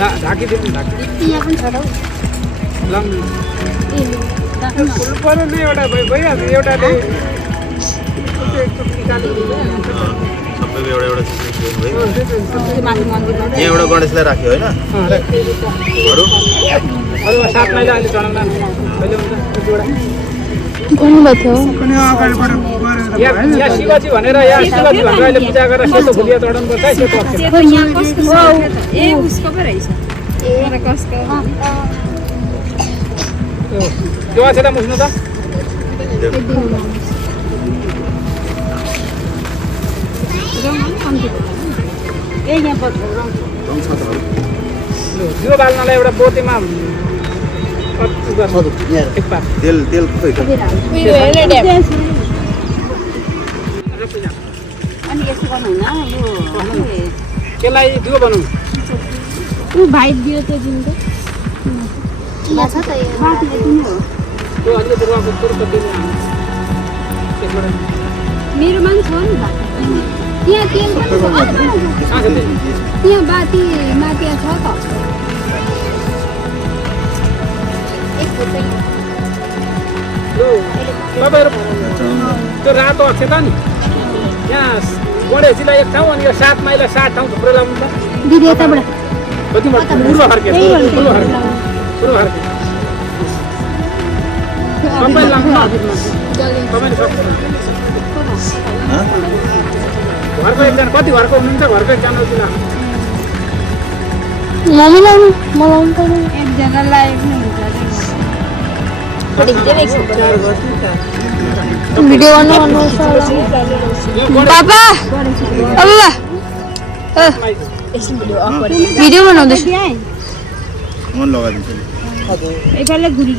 ढाकिदिनु ढाकि यहाँ पनि छ त लङ ए राख्नु फुल पर्नु नै एउटा भइहाल्छ एउटाले सबैको एउटा एउटा चिज है त्यो माथि मन्दिरमा यहाँ एउटा गणेशलाई राख्यो होइन अरू अरू 7 माइल अहिले चढाउँदा कहिले हुन्छ एउटा भन्नुभएको थियो या शिवजी भनेर अहिले पूजा गरेर सेतो फुलिया चढाउनु पर्छ है सेतो अक्षर ए उसको पो रहेछ ए कसको त्यो अक्षर मुस्नु त ए यहाँ पर्छ यो बाल्नलाई एउटा बोतीमा एकपार तेल खोइ त अनि यस्तो गर्नु होइन यो त्यसलाई दियो बनाउनु ऊ भाइ दियो त्यो दिनको यहाँ छ त यो माथिले दिनु हो त्यो अलिकति रुवाको तुरन्त दिनु एकबाट मेरोमा पनि छ नि भाइ यहाँ तेल पनि छ कहाँ छ त्यो? यहाँ बातीमा त्यहाँ छ त यो तपाईँहरू त्यो रातो अक्षता नि यहाँ गणेशजीलाई एक ठाउँ अनि यो 7 माइल 7 ठाउँ थुप्रो लाउनु त दिदी यताबाट कतिबाट पूर्व फर्के पूर्व फर्के तपाईँ लानु तपाईँले सक्नुहुन्छ घरको एकजना कति घरको हुनुहुन्छ घरको एकजना उति लानु मम्मीलाई मलाई पनि एकजनालाई पनि हुन्छ भिडियो गर्नु पापा भिडियो बनाउँदैछु मन लगाइदिन्छु नि यसले घुरी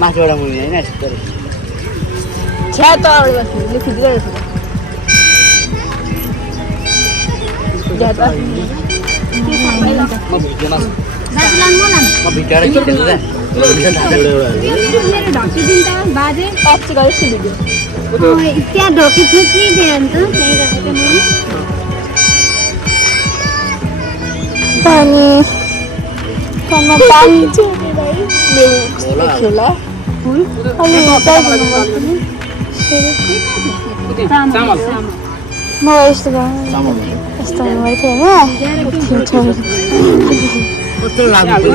माथिबाट मुनि होइन म भिडियोमा म भिडियोबाट खिच्दैछु त्यहाँ ढोकी थियो कि त्यहाँ अन्त त्यहीँ राखेको मैले पानी खेला चामल म यस्तो यस्तो भएको थियो कस्तो लाग्यो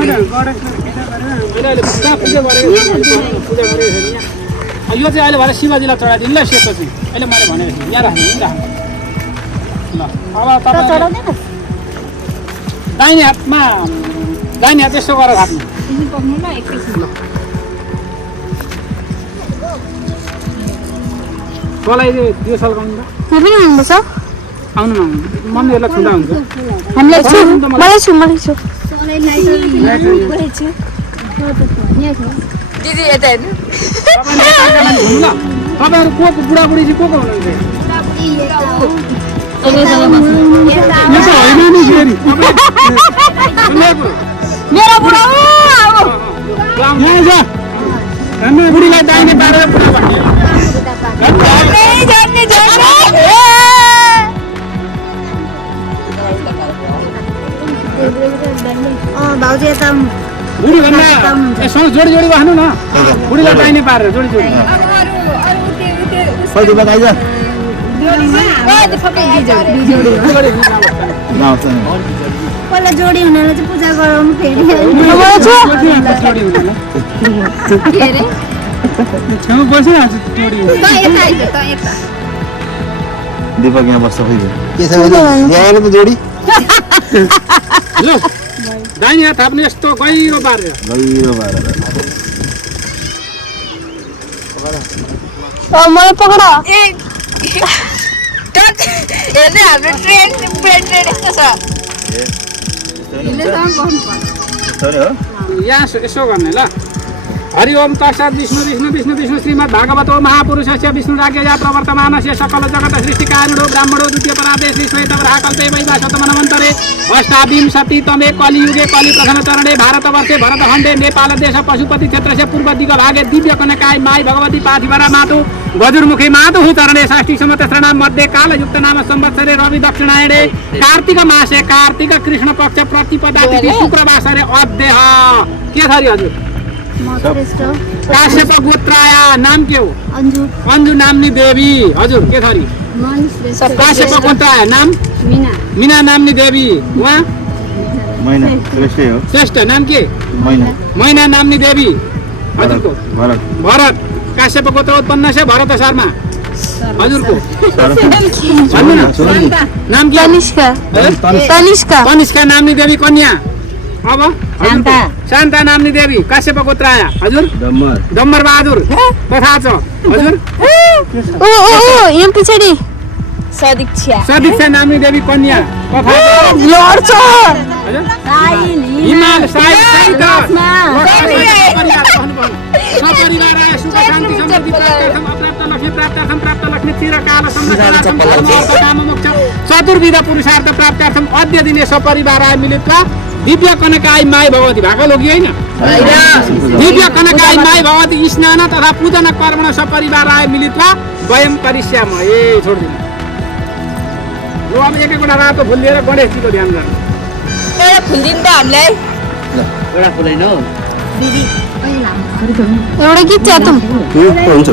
अहिले पूजा गरेको यो चाहिँ अहिले भरे शिवजीलाई चढाइदिनु ल सेतो चाहिँ अहिले मैले भनेको थिएँ यहाँ राख्नु ल अब तपाईँ दाहिने हात यस्तो गरेर राख्नु कसलाई यो सल्काउनु त पनि आउनुपर्छ आउनु मम्मीहरूलाई छुँदा हुन्छ हामीलाई छु मलाई छु दिदी यता हेर्नु तपाईँहरू को बुढाबुढी चाहिँ को हुनुहुन्छ मेरो बुढा बुढीलाई दाहिने पारेर बुढा भन्ने भाउजू यता बुढी भन्दा यसो जोडी गर्नु न बुढीलाई दाहिने पारेर जोडी कति लगाइज पहिला जोडी हुनेलाई चाहिँ पूजा गराउनु फेरि छेउ बसिहाल्छ जोडी दीपक यहाँ बस्छ के छ यहाँ त जोडी ल दाहिने हात थाप्ने यस्तो गहिरो पारेर मलाई पक्रा हाम्रो ट्रेन यस्तो छ हो यहाँ यसो गर्ने ल हरि ओम तत्सत् विष्णु विष्णु विष्णु विष्णु श्रीमद् भागवतो महापुरुषस्य विष्णुराज्ञया प्रवर्तमानस्य सकल जगत सृष्टिकारणो ब्राह्मणो द्वितीय पराते श्री श्वेतवराह कल्पे वैवासतमनवन्तरे अष्टाविंशतितमे कलियुगे कलि प्रथम चरणे भारतवर्षे भरतखण्डे नेपाल देश पशुपति क्षेत्रस्य पूर्व दिगभागे दिव्य कनकाय माई भगवती पाथिभरा मातु गजुर्मुखी मातुः चरणे षष्ठी समतस्रणाम मध्ये कालयुक्त नाम संवत्सरे रवि दक्षिणायणे कार्तिक मासे कार्तिक कृष्ण पक्ष प्रतिपदा तिथि शुक्रवासरे अद्यः के थरी हजुर काश्यप गोत्राया नाम के हो अंजु नामनी देवी हजुर के थरी काश्यप गोत्राया नाम मीना नामनी देवी उहाँ महिना श्रेष्ठै हो श्रेष्ठ नाम के मैना नामनी देवी हजुरको भरत काश्यप गोत्र उत्पन्न से भरत शर्मा हजुरको भन्नु न नाम के तनिष्का नामनी देवी कन्या अब शान्ता नामनी देवी काश्यप गोत्र आया हजुर डम्बर बहादुर कथा छ हजुर यहाँ पछाडि सदीक्षा नामनी देवी कन्या कथा लड्छ हिमाल साहित्य सपरिवार आय सुख शान्ति समृद्धि प्राप्त्यर्थम अप्राप्त लक्ष्मी प्राप्त्यर्थम प्राप्त लक्ष्मी चिरकाल संरक्षणार्थम मोक्ष चतुर्विध पुरुषार्थ प्राप्त्यर्थम अद्य दिने सपरिवार आय मिलित्वा दिव्य कनकाई माई भगवती भाका लोगी हैन दिव्य कनकाई माई भगवती स्नान तथा पूजन कर्मण सपरिवार आय मिलित्वा वयम करिष्याम ए छोड्दिनु यो अब एक एकवटा रातो फुल लिएर गणेशजीको ध्यान गर्नु एउटा फुल दिनु त हामीलाई एउटा फुलैन हो एउटा गीत च्यातौँ हुन्छ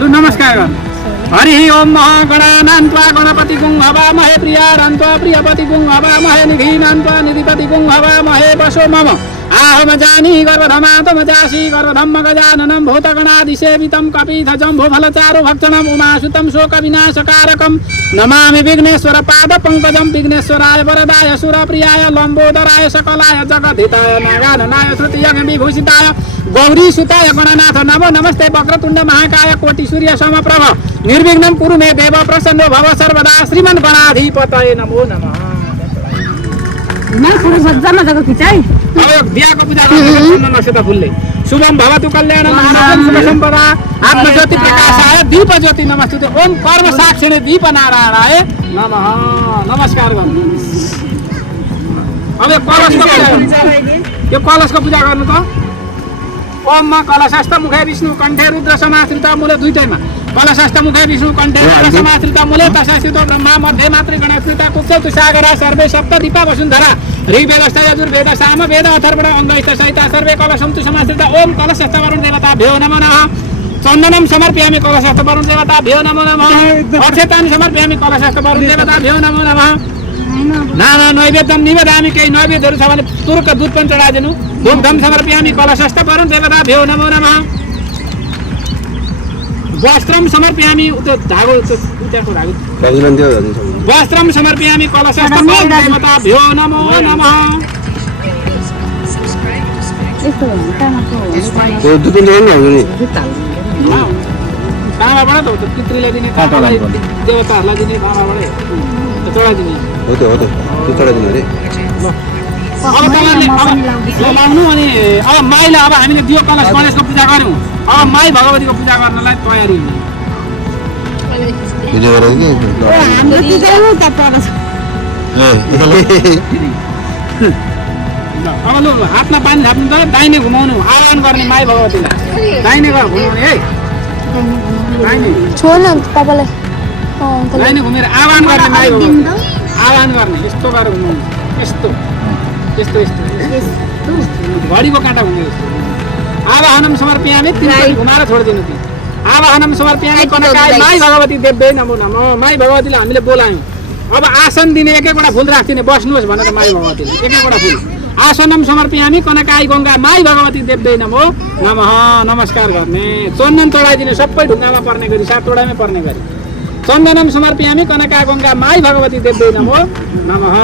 लु नमस्कार गर्नु हरि ओम महागणानान्त्वा गणपति गुं हवामहे प्रियारान्त्वा प्रियपति गुं हवामहे निधीनान्त्वा निधिपति गुं हवामहे वसो मम आहम जानी गर्वधमातम जासी गर्वधम्म गजाननं भूतगणादिसेवितं कपीथ जम्भो फलचारु भक्षणम् उमासुतं शोकविनाशकारकं नमामि विघ्नेश्वर पादपङ्कजं विघ्नेश्वराय वरदाय सुरप्रियाय लम्बोदराय सकलाय जगद्धिताय नागाननाय श्रुतियज्ञ विभूषिताय गौरीसुताय गणनाथ नमो नमस्ते वक्रतुण्ड महाकाय कोटि सूर्य समप्रभ निर्विघ्नं कुरु मे देव प्रसन्नो भव सर्वदा श्रीमन् गणाधिपतये नमो नमः अब बिहाको पूजा गर्नु नक्षत्र फुलले शुभम भवतु कल्याणं मानवं सुख सम्पदा आत्मज्योति प्रकाशाय दीप ज्योति नमस्ते ओम कर्म साक्षिणे दीप नारायणाय नमः नमस्कार गर्नु अब यो कलशको पूजा गर्नु त ओम मा कलशस्थ मुखे विष्णु कण्ठे रुद्र समाश्रित मूले दुईटैमा कलशस्थ मुखे विष्णु कण्ठे रुद्र समाश्रित मूले तशाश्रित ब्रह्मा मध्ये मातृ गणस्मृत कुक्षौ सागरा सर्वे सप्त दीपा वसुन्धरा ऋग्वेदस्थ यजुर्वेद साम वेद अथर्वण अङ्गैस्थ सहित सर्वे कलशं तु समाश्रित ओम कलशस्थ वरुण देवताभ्यो नमो नमः चन्दनं समर्पयामि कलशस्थ वरुण देवताभ्यो नमो नमः अक्षतानि समर्पयामि कलशस्थ वरुण देवताभ्यो नमो नमः नाना नैवेद्यं निवेदयामि केही नैवेद्यहरू छ भने तुर्क दुध पनि चढाइदिनु दुग्धं समर्पयामि कलशस्थ वरुण देवताभ्यो नमो नमः वस्त्रं समर्पयामि त्यो धागो त्यहाँको धागो वस्त्रं समर्पयामि कलशस्थ वरुण देवताभ्यो नमो नमः तामाबाट त पितृलाई दिने काटालाई देवताहरूलाई दिने तामाबाटै चढाइदिने हो त त्यो चढाइदिनु अरे अब तपाईँले अब लाउनु अनि अब माईलाई अब हामीले दियो कलश गणेशको पूजा गऱ्यौँ अब माई भगवतीको पूजा गर्नलाई तयारी हुने पूजा गरेको अब लु हातमा पानी थाप्नु त दाहिने घुमाउनु आह्वान गर्ने माई भगवतीलाई दाहिने घर घुमाउने है दाहिने दाहिने घुमेर आह्वान गर्ने माई भगवती आह्वान गर्ने यस्तो गरेर घुमाउनु यस्तो यस्तो यस्तो घडीको काँटा घुम्यो आवाहनम समर्पयामि तिन घुमाएर छोडिदिनु ती आवाहनम समर्पयामि कनकाय माई भगवती देव्यै नमो नमः माई भगवतीलाई हामीले बोलायौँ अब आसन दिने एक एकवटा फुल राखिदिने बस्नुहोस् भनेर माई भगवतीले एक एकवटा फुल आसनम समर्पयामि कनकाय गङ्गा माई भगवती देव्यै नमो नमः नमस्कार गर्ने चन्दन चढाइदिने सबै ढुङ्गामा पर्ने गरी 7 वटामै पर्ने गरी चन्दनम समर्पयामि कनकाय गङ्गा माई भगवती देव्यै नमो नमः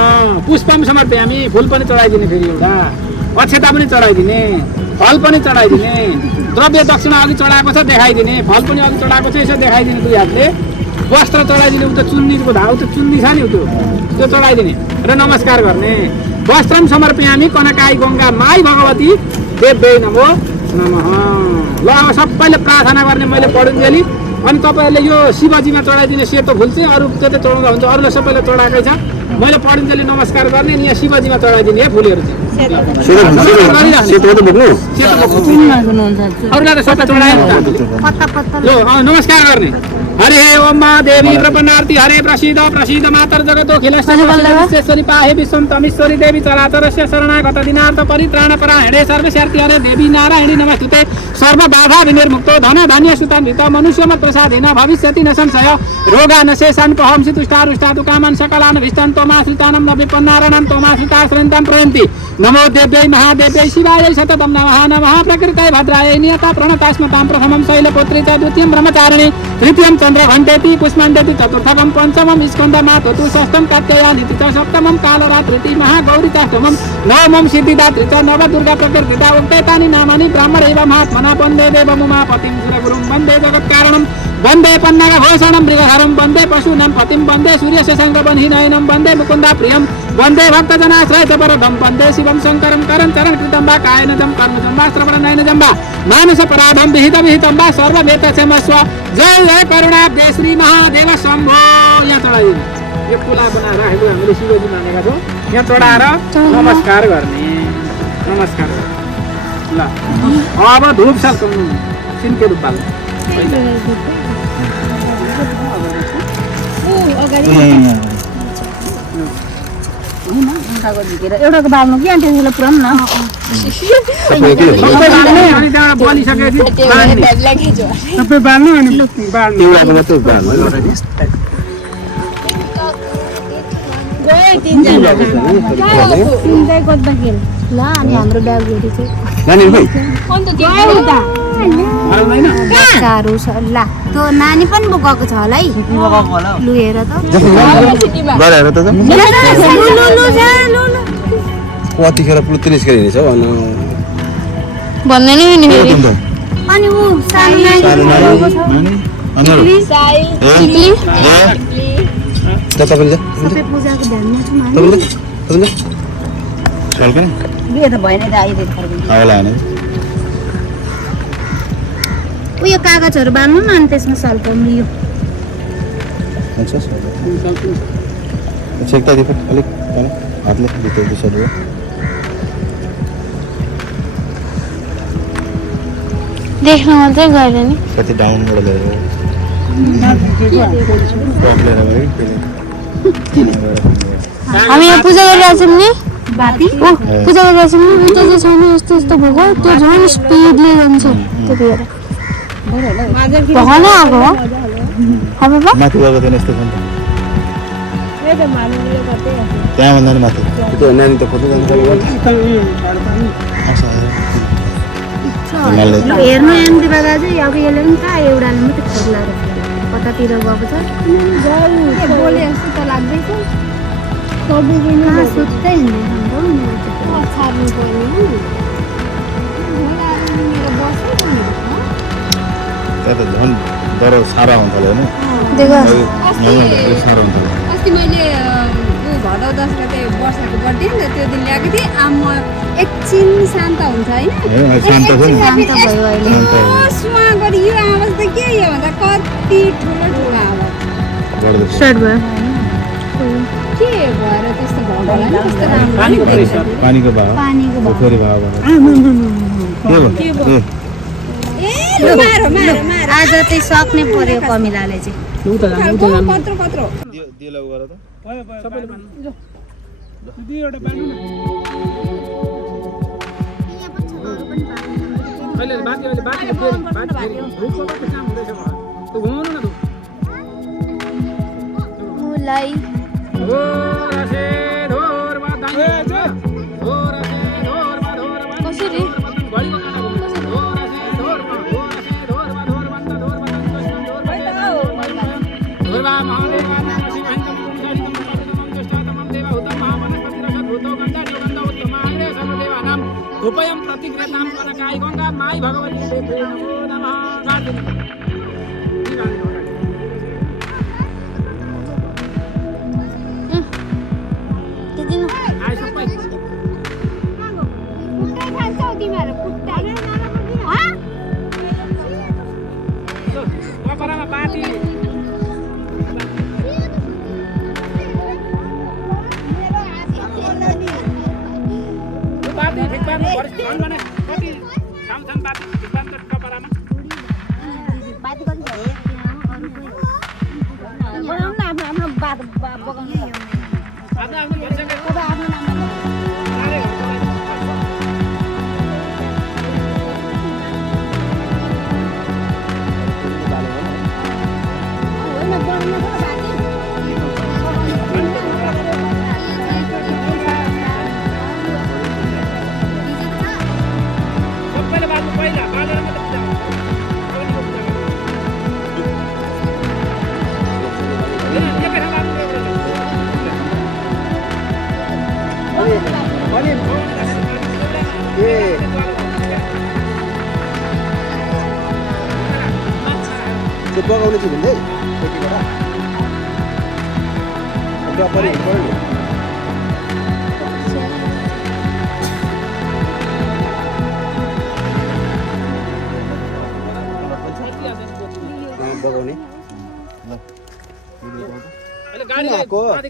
पुष्पम समर्पयामि फुल पनि चढाइदिने फेरि एउटा अक्षता पनि चढाइदिने फल पनि चढाइदिने द्रव्य दक्षिणा अघि चढाएको छ देखाइदिने फल पनि अघि चढाएको छ यसो देखाइदिने दुई हातले वस्त्र चढाइदिने उता चुन्नीको धाउ त्यो चुन्नी छ नि त्यो चढाइदिने र नमस्कार गर्ने वस्त्रम समर्पयामि कनकाय गङ्गा माई भगवती देव्यै नमो नमः। ल अब सबैले प्रार्थना गर्ने मैले पढुन्जेली अनि तपाईँहरूले यो शिवजीमा चढाइदिने सेतो फुल चाहिँ अरू जति चढाउँदा हुन्छ अरूलाई सबैले चढाएकै छ मैले पढुन्जेली नमस्कार गर्ने अनि यहाँ शिवजीमा चढाइदिने है फुलहरू चाहिँ अरूलाई त सबै चढायो ल नमस्कार गर्ने हरे ओम मा देवी प्रपन्नार्ति हरे प्रसीद प्रसीद मातर जगतो खिलेश्वरी पाहे विश्वम तमीश्वरी देवी चराचरस्य शरणागत दिनार्थ परित्राण परायणे सर्वशक्ति हरे देवी नारायणी नमस्तुते सर्व बाधा विनिर्मुक्तो धन धान्य सुतान्वित मनुष्यम प्रसादेन भविष्यति न संशय रोगा न शेषान् कहंसि तुष्टारुष्टातु कामान् सकलान् विष्टन् तोमाश्रितानं न विपन्नाराणां तोमाश्रिताश्रयन्तां प्रयन्ति नमो देव्यै महादेव्यै शिवायै सततं नमः नमः प्रकृतये भद्रायै नियता प्रणतास्मतां प्रथमं शैलपुत्री च द्वितीयं ब्रह्मचारिणी तृतीयं चन्द्रघण्टेति पुष्पण्डेति चतुर्थकं पञ्चमं स्कन्दमातु षष्ठं कात्यायनीति च सप्तमं कालरात्रिति महागौरी चाष्टमं नवमं सिद्धिदात्री च नवदुर्गा प्रकृतिता उक्तेतानि नामानि ब्राह्मणैव महात्मना वन्दे देवमुमापतिं सुरगुरुं वन्दे जगत्कारणं वन्दे पन्नगभूषणं मृगहरं वन्दे पशूनां पतिं वन्दे सूर्यशशाङ्कवह्निनयनं वन्दे मुकुन्दा प्रियं वन्दे भक्तजनाश्रयचपरदं वन्दे शिवं शङ्करं करं चरणकृतं वा कायनजं कर्मजं वा श्रवणनयनजं वा मानसपराधं विहितं वा सर्ववेतक्षमस्व जय जय करुणाब्धे श्री महादेव शम्भो यहाँ चढाइदिनु एक पुला बनाएर राखेको हामीले शिवजी मानेका छौँ यहाँ चढाएर नमस्कार गर्ने नमस्कार गर्ने ल अब धुप सल्काउनु सिन्के धुप बाल्नु एउटाको बाल्नु कि अनि त्यसलाई पुऱ्याउनु न बलिसकेपछि सबै बाल्नु अनि बाल्नु ल अनि हाम्रो ब्यागहरू चाहिँ बच्चाहरू छ ल त्यो नानी पनि बोकाएको छ होला है लु हेर त कतिखेर पुलुत्त निस्केर हिँडेछ भन्ने नि अनि ऊ सानो नानी तपाईँले सबै पूजाको ध्यानमा छु बिहे त भएन त अहिले उयो कागजहरू बाल्नु न अनि त्यसमा सल्काउनु यो चेक्ता दिएको अलिक हातले भित्र देख्न मात्रै गएर नि कति डाउनबाट हामी यहाँ पूजा गरिरहेको छौँ नि पूजा गरिरहेको छौँ नि उता चाहिँ छैन यस्तो यस्तो भएको त्यो झन् स्पिडले जान्छ त्यतिखेर भगवानै आएको हो माथि गएको थिएन यस्तो छ नि त्यहाँ भन्दा नि माथि त्यो नानी त कति जान्छ हेर्नु एमडी बाबा चाहिँ अब यसले पनि कहाँ एउटाले मात्रै खोज्ला कतातिर गएको छ बोले जस्तो त लाग्दैछ सुत्दै त्यहाँ त झन् डर साह्रो हुन्छ होइन साह्रो हुन्छ अस्ति मैले भदौ 10 गते वर्षको बर्थडे नि त त्यो दिन ल्याएको थिएँ म एकछिन शान्त हुन्छ होइन गरी यो आवाज त के हो भन्दा कति ठुलो ठुलो आवाज के भएर त्यस्तो भयो होला नि कस्तो राम्रो पानीको भाव पोखरी भाव आज चाहिँ सक्ने पर्यो कमिलाले चाहिँ कत्रो कसरी उपयं प्रतिक्रियतां कनकाय गंगा माई भगवती देवे नमो नमः झन् भने कति ठाउँ छन् बात टपरामा आफ्नो बात बगाउनु आफ्नो भनिसकेको आफ्नो नाम सबैले बाल्नु पहिला बालेर मात्रै पूजा त्यो बगाउने चाहिँ हुँदै बगाउने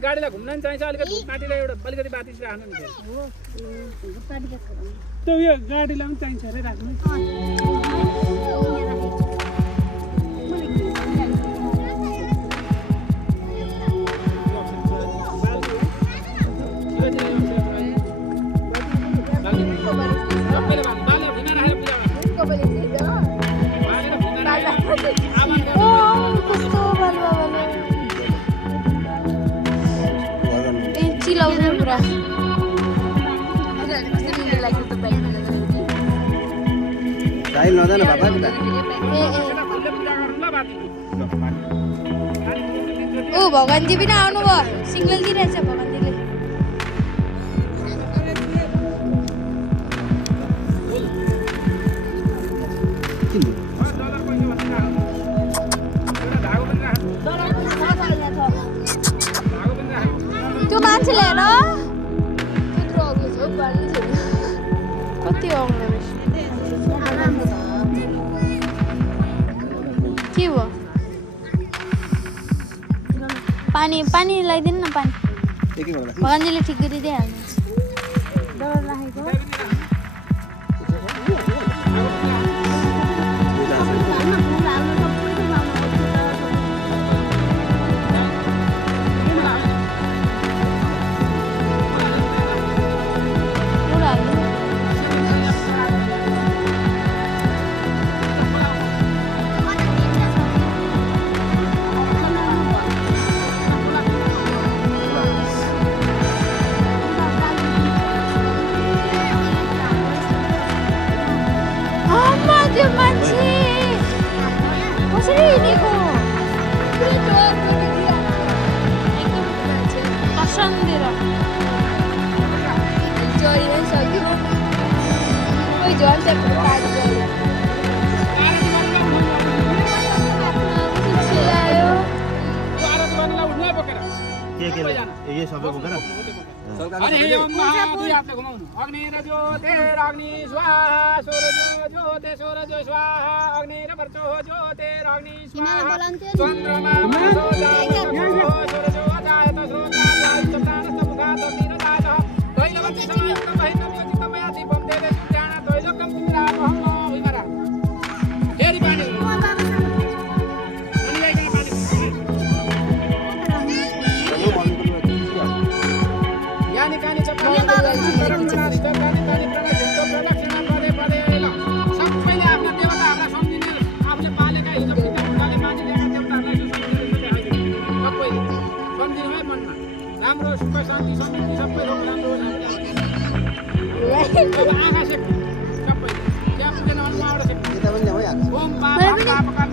गाडीलाई घुम्न नि चाहिन्छ अलिकति माथिलाई एउटा अलिकति बाती राख्नु नि त्यो उयो गाडीलाई पनि चाहिन्छ अरे राख्नु चिलाउने पुरा टाइम नजान बाबा ओ भगवान्जी पनि आउनुभयो सिग्नल दिइरहेछ भगवान्जीले त्यो मान्छेले हेर त्यत्रो अग्लो छ कति अग्लो के भयो पानी पानी लगाइदिनु न पानी भगवान्जीले ठिक गरिदिइहाल्नु ये सबै बोकेर अग्नि र ज्योतिरग्नि स्वाहा सूर्य ज्योति सूर्य स्वाहा अग्नि र वर्चो ज्योतिरग्नि स्वाहा चन्द्रमा मनसो जातो सूर्य जायत श्रोता प्राणस्थ मुखात् अग्नि र जातः तैलवती समायुक्तं महितं योजितं मया दीपं देवे सुज्ञान तैलोक्यं पुरामहं विमरा हेरि पानी सबैले आफ्ना देवताहरूलाई सम्झिने आफूले पालेका हिजो पितृहरूले मानिलिएका देवताहरूलाई सबैले सम्झिनु है मनमा राम्रो सुख शान्ति समृद्धि सबै थोक राम्रो आँखा सेक्ने सबै त्यहाँ पुगेन भने उहाँबाट सेक्ने ओम पाप कर्महं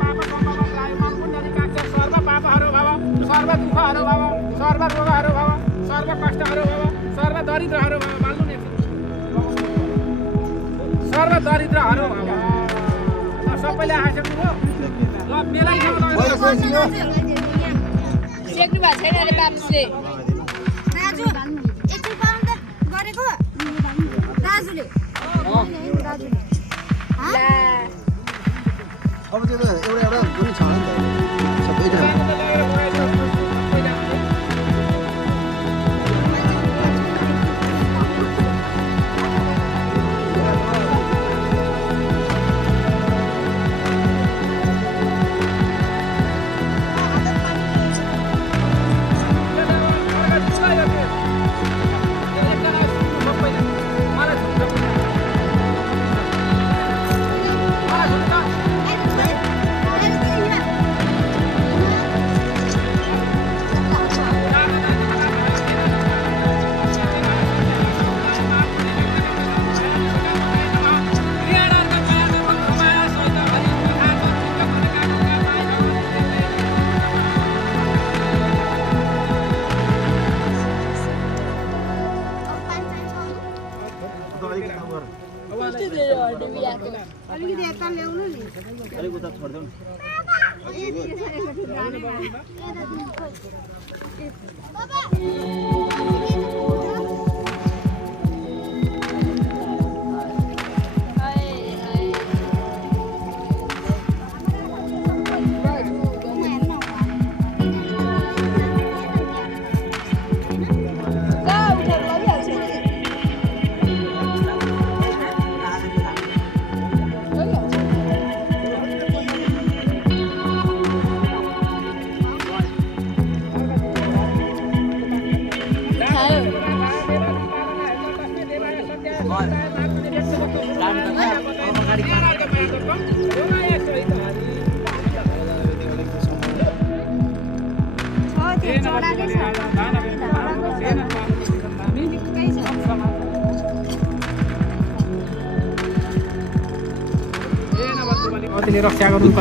पाप सम्भवं लायमं पुण्डरीकाक्ष सर्व पापहरो भव सर्व दुःखहरो भव सर्व रोगहरो भव सर्व कष्टहरो भव सर्व दरिद्रहरो भव मान्नु नि सर्व दरिद्रहरो भव सबैले आइसक्नु हो ल मेलै सेक्नु भएको छैन अरे बाबुले राजु एकछिन पाउँ त गरेको राजुले अब त्यो एउटा पनि छ नि त सबैजना अलिकति यता ल्याउनु नि अलिक उता छोड्देऊ न रक्षा गरून्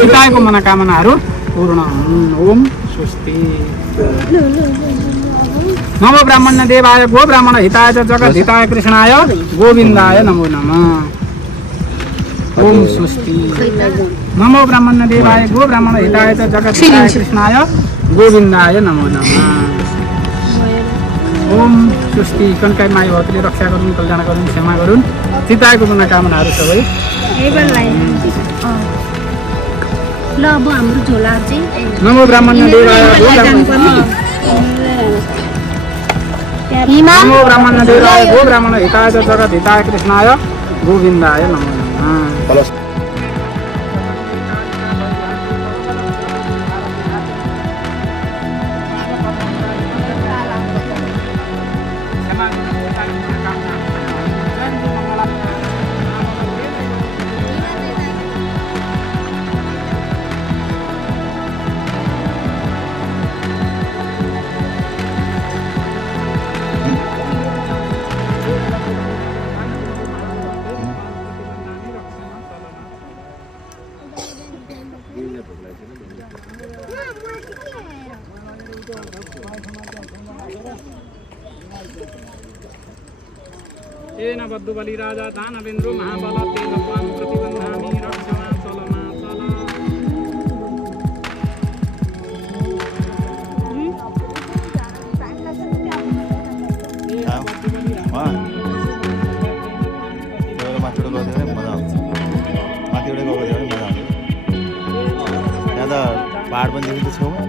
पिताको मनोकामनाहरू पूर्ण हुन् ओम स्वस्ति नमो ब्राह्मण देवाय गो ब्राह्मण हिताय च जगत् हिताय कृष्णाय गोविन्दाय नमो नमः ओम स्वस्ति नमो ब्राह्मण देवाय गो ब्राह्मण हिताय च जगत् हिताय कृष्णाय गोविन्दाय नमो नमः ओम स्वस्ति कनकाई माई भवतीले रक्षा गरून् कल्याण गरून् क्षमा गरून् चिताएको मनोकामनाहरू सबै ल अब हाम्रो झोला चाहिँ नमो ब्राह्मण देवाय गो नमो ब्राह्मण देवाय गो ब्राह्मण हिताय च जगत् हिताय कृष्णाय गोविन्दाय नमो नमः येन बद्धबली राजा दानवेन्द्रो महाबल तेन त्वां प्रतिबन्धामि रक्षमा चलमा चल माथिबाट गयो भने मजा आउँछ माथिबाट गएको थियो भने मजा आउँछ यहाँ त पहाड पनि देखिन्थ्यो छेउमा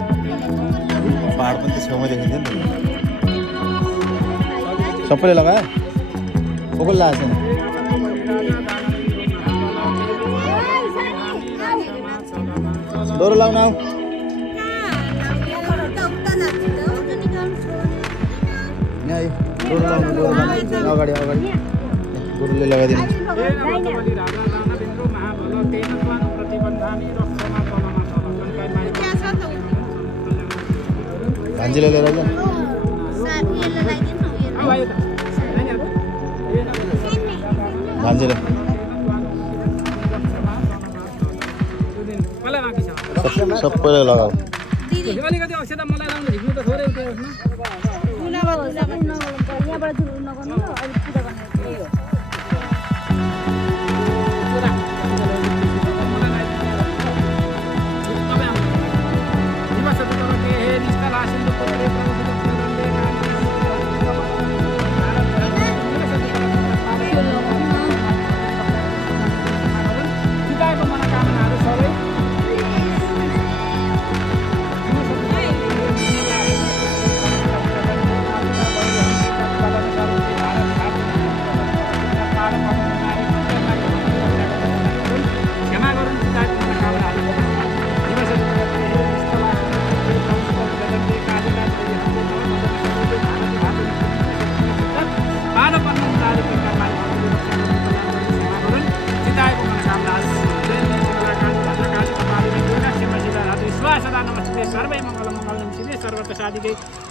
पहाड पनि त छेउमा देखिन्थ्यो नि सबैले लगायो कसले लगाएको छैन डोरो लाउनु आऊ यहाँ आयो डोरो लाउनु अगाडि अगाडि गुरुले लगाइदिनु भान्जीले लिएर आइज भान्जीले सबैले लगाऊ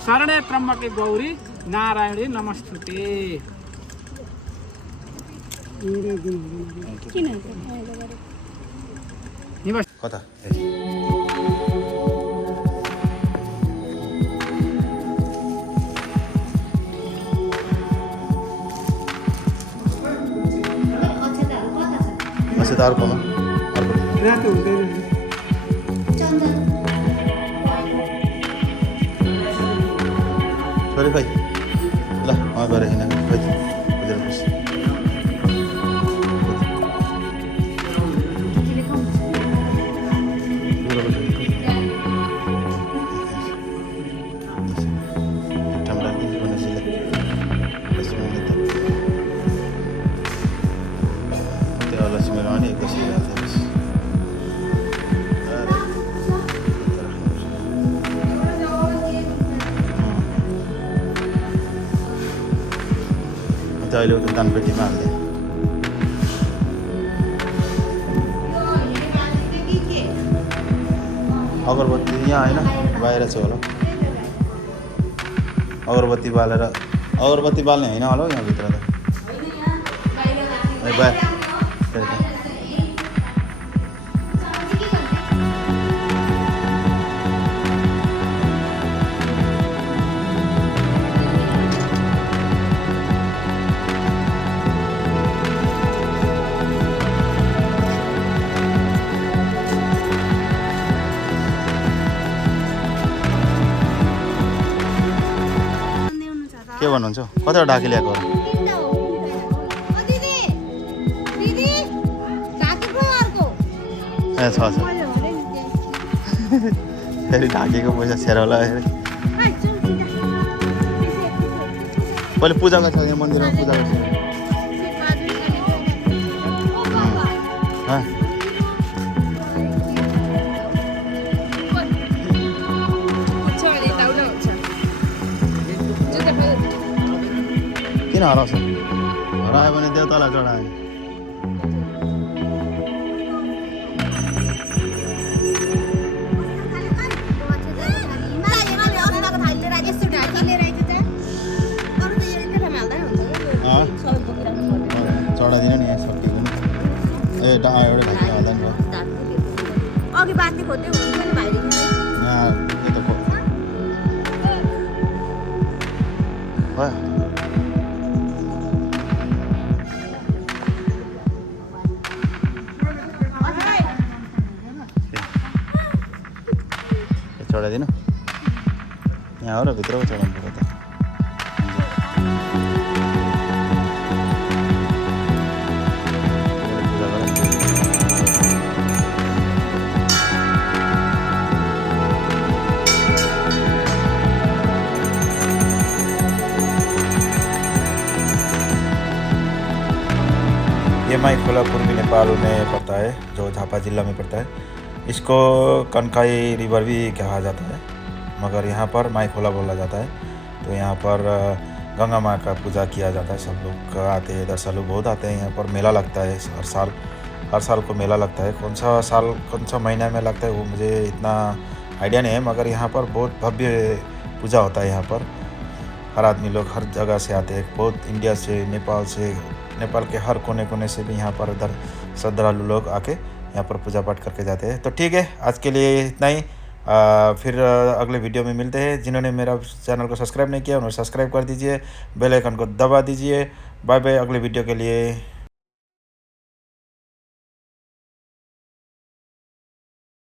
शरणे त्र्यम्बके गौरी नारायणी नमस्तुते कता भनेपछि त अर्कोमा अर्को रातो हुँदैन छोरी खै ल गएर हिँड खै बुझेर बस अहिले उता दानपेटीमा हाल्दै अगरबत्ती यहाँ होइन बाहिर छ होला अगरबत्ती बालेर अगरबत्ती बाल्ने होइन होला हौ यहाँभित्र त बाहिर के भन्नुहुन्छ कतिवटा ढाकी ल्याएको हो ए छ फेरि ढाकेको पैसा छेर होला पहिले पूजा गर्छ यहाँ मन्दिरमा पूजा गर्छ किन हराउँछ हरायो भने देउतालाई चढायो चढाइदिनु नि यहाँ सकिएको नि ए एउटा ढाकी हाल्दा नि अघि बाँध्ने खोज्दै हुन्छ नि भाइले यहाँ यो त भयो चढाइदिनु यहाँ हो र भित्रको चढाउनु पऱ्यो त ये माई खोला पूर्वी नेपाल में पड़ता है जो झापा जिला में पड़ता है इसको कनकाई रिवर भी कहा जाता है मगर यहाँ पर माई खोला बोला जाता है तो यहाँ पर गंगा माँ का पूजा किया जाता है सब लोग आते हैं इधर से लोग बहुत आते हैं यहाँ पर मेला लगता है हर साल को मेला लगता है कौन सा महीना में लगता है वो मुझे इतना आइडिया नहीं है मगर यहाँ पर बहुत भव्य पूजा होता है यहाँ पर हर आदमी लोग हर जगह से आते हैं बहुत इंडिया से नेपाल के हर कोने कोने से भी यहाँ पर इधर श्रद्धालु लोग आके यहाँ पर पूजा पाठ करके जाते हैं तो ठीक है आज के लिए इतना ही फिर अगले वीडियो में मिलते हैं जिन्होंने मेरा चैनल को सब्सक्राइब नहीं किया उन्होंने सब्सक्राइब कर दीजिए बेल आइकन को दबा दीजिए बाय बाय अगले वीडियो के लिए